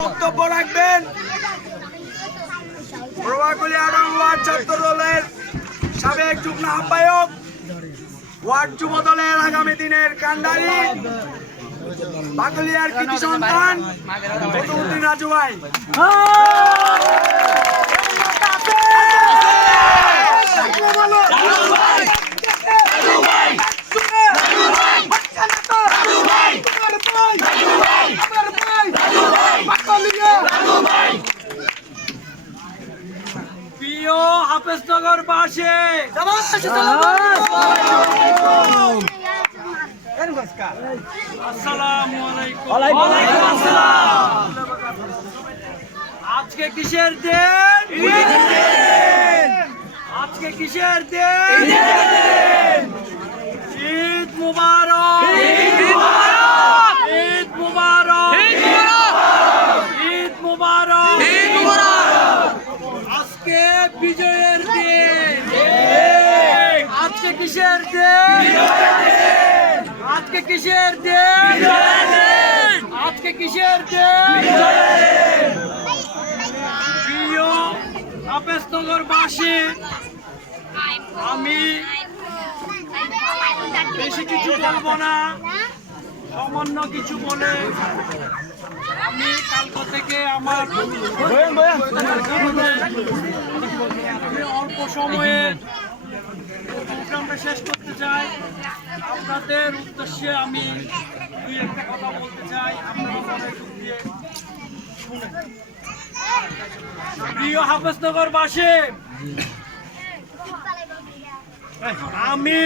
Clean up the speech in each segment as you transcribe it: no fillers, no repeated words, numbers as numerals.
বক্তব্য রাখবেন প্রভাকুলী আড়ং ওয়ার্ড ছাত্র দলের সাবেক যুগ্ম আহ্বায়ক, ওয়ার্ড যুব দলের আগামী দিনের কান্ডারি, বাকলিয়ার কৃতি সন্তান মধুমতি রাজু ভাই। প্রিয় হাফেজনগর বাসী, আসসালামু আলাইকুম। আজকে কিসের দিন? আজকে কিসের দিন? ঈদ মুবারক, ঈদ মুবারক, ঈদ মুবারক, ঈদ মুবারক, ঈদ মুবারক। আজকে বিজয়ের দিন। আজকে কিসের দিন? আজকে কিসের দিন? আজকে কিসের দিন? প্রিয় হাফেজনগর বাসী, আমি বেশি কিছু বলবো না, সামান্য কিছু বলে আমি কালকে থেকে আমার আমি অল্প সময়ে প্রোগ্রামটা শেষ করতে চাই। আপনাদের উদ্দেশ্যে আমি দুই একটা কথা বলতে চাই, আপনারা মনোযোগ দিয়ে শুনেন। প্রিয় হাফেজনগর বাসী, আমি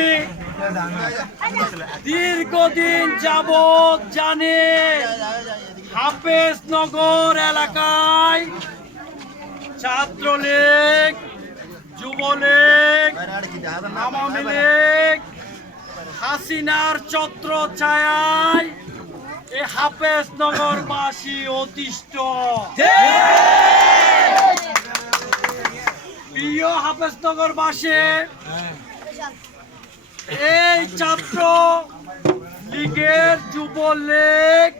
দীর্ঘদিন যাবৎ জানি হাফেজনগর এলাকায় ছাত্রলীগ, যুবলীগ, আওয়ামী লীগ, হাসিনার ছত্র ছায়ায় এই হাফেজনগরবাসী অতিষ্ঠ। প্রিয় হাফেজনগরবাসী, এই ছাত্র লীগের, যুবলীগ,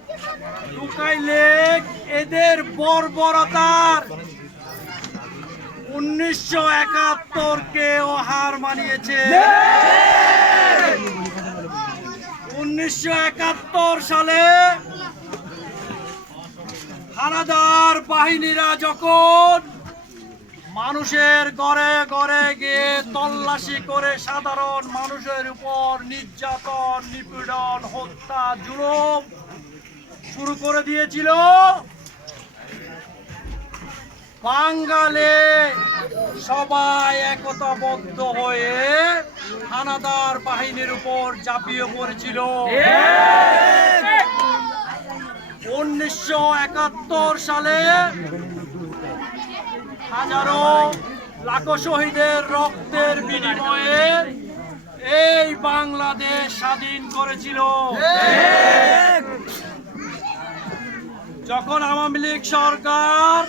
টুকাই লীগ এদের বর্বরতার 1971-কেও হার মানিয়েছে। 1971 সালে হানাদার বাহিনীরা যখন মানুষের ঘরে ঘরে গিয়ে তল্লাশি করে সাধারণ মানুষের উপর নির্যাতন, নিপীড়ন, হত্যা, জুলুম শুরু করে দিয়েছিল, বাঙালি সবাই একতাবদ্ধ হয়ে হানাদার বাহিনীর উপর ঝাঁপিয়ে পড়েছিল। 1971 সালে হাজারো লাখো শহীদের রক্তের বিনিময়ে এই বাংলাদেশ স্বাধীন করেছিল। যখন আওয়ামী লীগ সরকার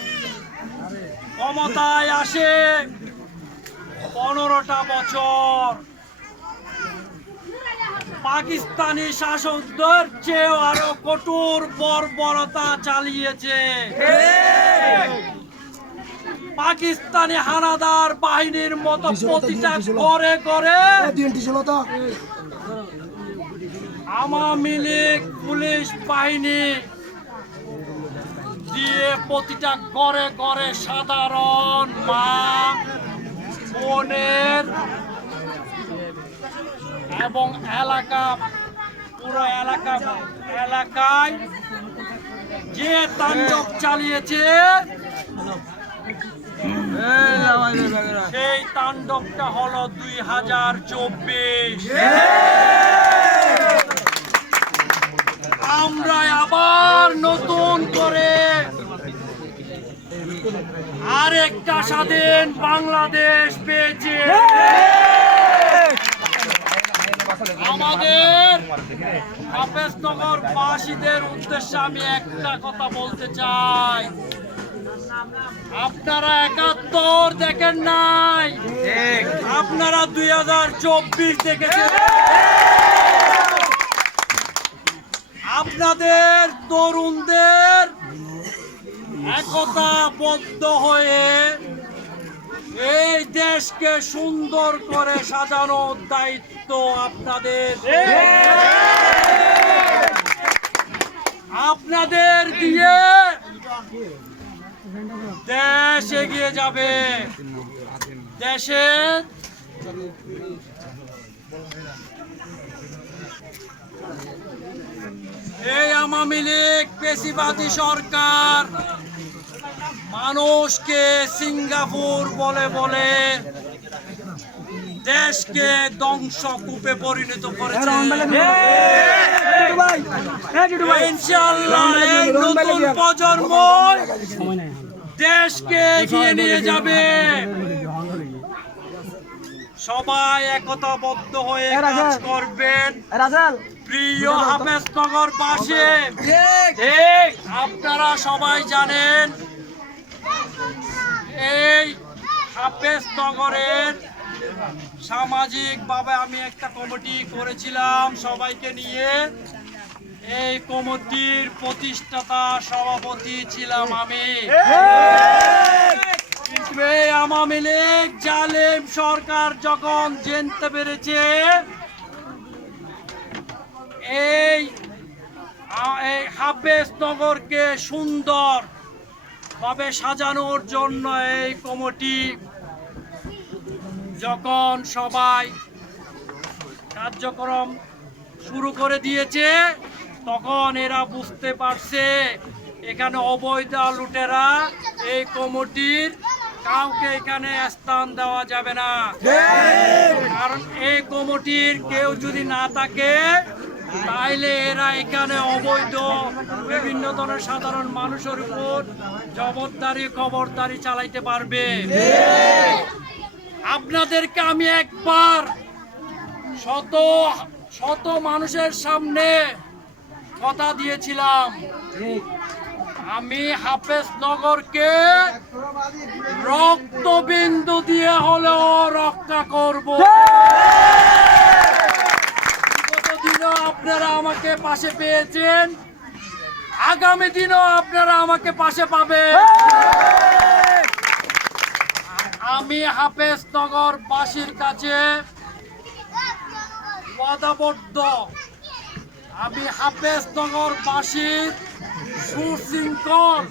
ক্ষমতায় আসে 15টা বছর পাকিস্তানি শাসকদের চেয়েও আরো কঠোর বর্বরতা চালিয়েছে। পাকিস্তানি হানাদার বাহিনীর মতো প্রতিটা করে করে আওয়ামী লীগ পুলিশ বাহিনী দিয়ে প্রতিটা ঘরে ঘরে সাধারণ মা বোনের এবং পুরো এলাকায় যে তাণ্ডব চালিয়েছে, সেই তাণ্ডবটা হলো 2024। আমরা আবার নতুন করে আরেকটা স্বাধীন বাংলাদেশ পেয়েছি। আমাদের হাফেজনগর বাসীদের উদ্দেশ্যে আমি একটা কথা বলতে চাই, আপনারা 71 দেখেন নাই, আপনারা 2024 দেখেছেন। আপনাদের তরুণদের একতাবদ্ধ হয়ে এই দেশকে সুন্দর করে সাজানোর দায়িত্ব আপনাদের। আপনাদের দিয়ে দেশ এগিয়ে যাবে। দেশের এই আওয়ামী লীগ পেশিবাদী সরকার মানুষকে সিঙ্গাপুর বলে বলে দেশকে ধ্বংসকূপে পরিণত করেছে। ইনশাআল্লাহ এই নতুন প্রজন্ম দেশকে এগিয়ে নিয়ে যাবে। সবাই একতাবদ্ধ হয়ে কাজ করবেন। প্রিয় হাফেজনগরবাসী, আপনারা সবাই জানেন এই হাফেজনগরের সামাজিকভাবে আমি একটা কমিটি করেছিলাম সবাইকে নিয়ে। এই কমিটির প্রতিষ্ঠাতা সভাপতি ছিলাম আমি। কিন্তু এই আওয়ামী লীগ জালেম সরকার যখন জানতে পেরেছে এই হাফেজনগরকে সুন্দর ভাবে সাজানোর জন্য এই কমিটি যখন সবাই কার্যক্রম শুরু করে দিয়েছে, তখন এরা বুঝতে পারছে এখানে অবৈধ লুটেরা এই কমিটির কাউকে এখানে স্থান দেওয়া যাবে না। কারণ এই কমিটির কেউ যদি না থাকে তাইলে এরা এখানে অবৈধ বিভিন্ন ধরনের সাধারণ মানুষের উপর জবরদারি খবরদারি চালাইতে পারবে। আপনাদেরকে আমি একবার শত শত মানুষের সামনে কথা দিয়েছিলাম, আমি হাফেজনগরকে রক্তবিন্দু দিয়ে হলেও রক্ষা করব। বিগত দিনও আপনারা আমাকে পাশে পেয়েছেন, আগামী দিনও আপনারা আমাকে পাশে পাবেন। আমি হাফেজনগরবাসীর কাছে ওয়াদাবদ্ধ, আমি হাফেজনগরবাসীর সুশৃঙ্খল